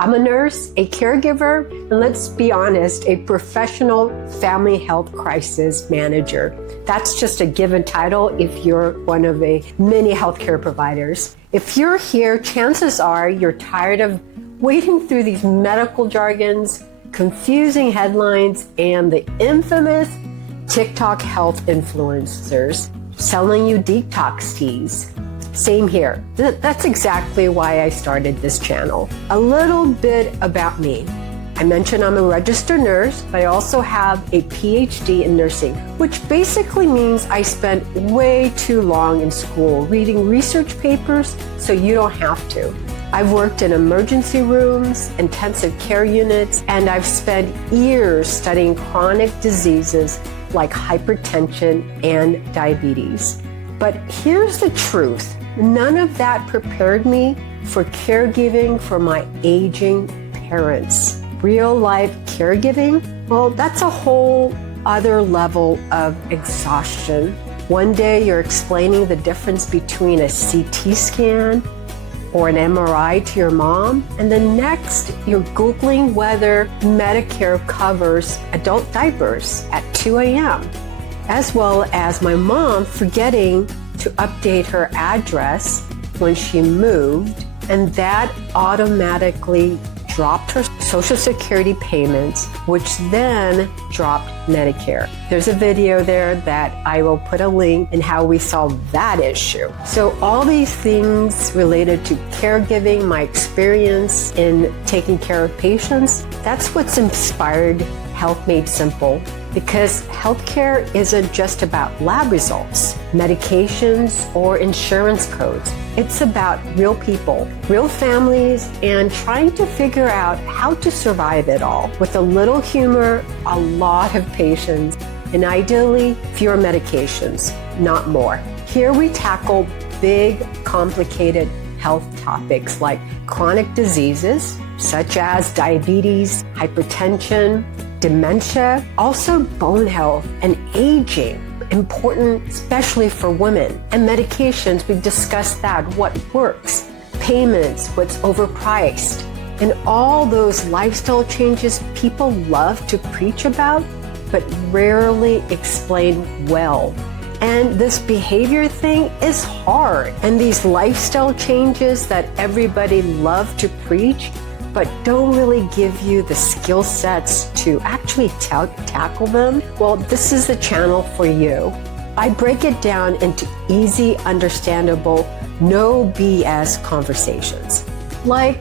I'm a nurse, a caregiver, and let's be honest, a professional family health crisis manager. That's just a given title if you're one of a many healthcare providers. If you're here, chances are you're tired of wading through these medical jargons, confusing headlines, and the infamous TikTok health influencers selling you detox teas. Same here. That's exactly why I started this channel. A little bit about me. I mentioned I'm a registered nurse, but I also have a PhD in nursing, which basically means I spent way too long in school reading research papers so you don't have to. I've worked in emergency rooms, intensive care units, and I've spent years studying chronic diseases like hypertension and diabetes. But here's the truth. None of that prepared me for caregiving for my aging parents. Real life caregiving, well, that's a whole other level of exhaustion. One day you're explaining the difference between a CT scan or an MRI to your mom, and the next you're Googling whether Medicare covers adult diapers at 2 a.m., as well as my mom forgetting to update her address when she moved, and that automatically dropped her Social Security payments, which then dropped Medicare. There's a video there that I will put a link in how we solved that issue. So all these things related to caregiving, my experience in taking care of patients, that's what's inspired Health Made Simple. Because healthcare isn't just about lab results, medications, or insurance codes. It's about real people, real families, and trying to figure out how to survive it all with a little humor, a lot of patience, and ideally fewer medications, not more. Here we tackle big, complicated health topics like chronic diseases, such as diabetes, hypertension, dementia, also bone health and aging, important especially for women. And medications, we've discussed that, what works, payments, what's overpriced, and all those lifestyle changes people love to preach about, but rarely explain well. And this behavior thing is hard. And these lifestyle changes that everybody loves to preach, but don't really give you the skill sets to actually tackle them, well, this is the channel for you. I break it down into easy, understandable, no BS conversations, like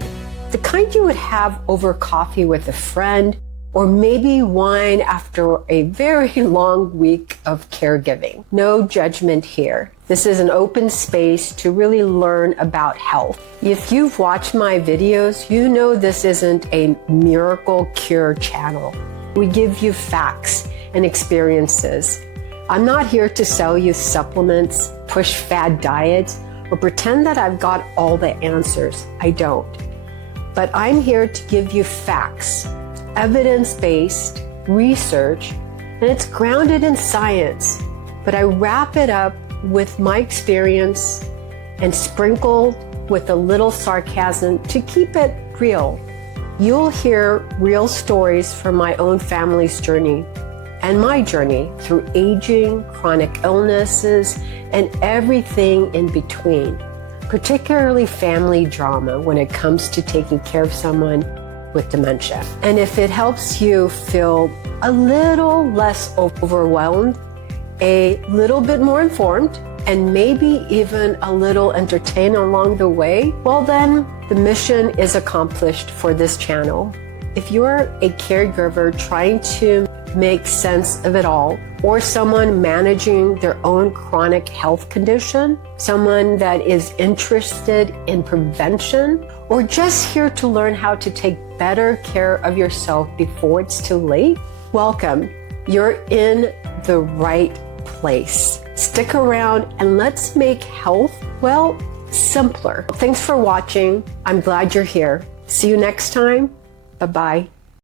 the kind you would have over coffee with a friend, or maybe wine after a very long week of caregiving. No judgment here. This is an open space to really learn about health. If you've watched my videos, you know this isn't a miracle cure channel. We give you facts and experiences. I'm not here to sell you supplements, push fad diets, or pretend that I've got all the answers. I don't. But I'm here to give you facts, evidence-based research, and it's grounded in science. But I wrap it up with my experience and sprinkled with a little sarcasm to keep it real. You'll hear real stories from my own family's journey and my journey through aging, chronic illnesses, and everything in between, particularly family drama when it comes to taking care of someone with dementia. And if it helps you feel a little less overwhelmed, a little bit more informed, and maybe even a little entertained along the way, well then, the mission is accomplished for this channel. If you're a caregiver trying to make sense of it all, or someone managing their own chronic health condition, someone that is interested in prevention, or just here to learn how to take better care of yourself before it's too late, welcome. You're in the right place. Stick around and let's make health, well, simpler. Thanks for watching. I'm glad you're here. See you next time. Bye-bye.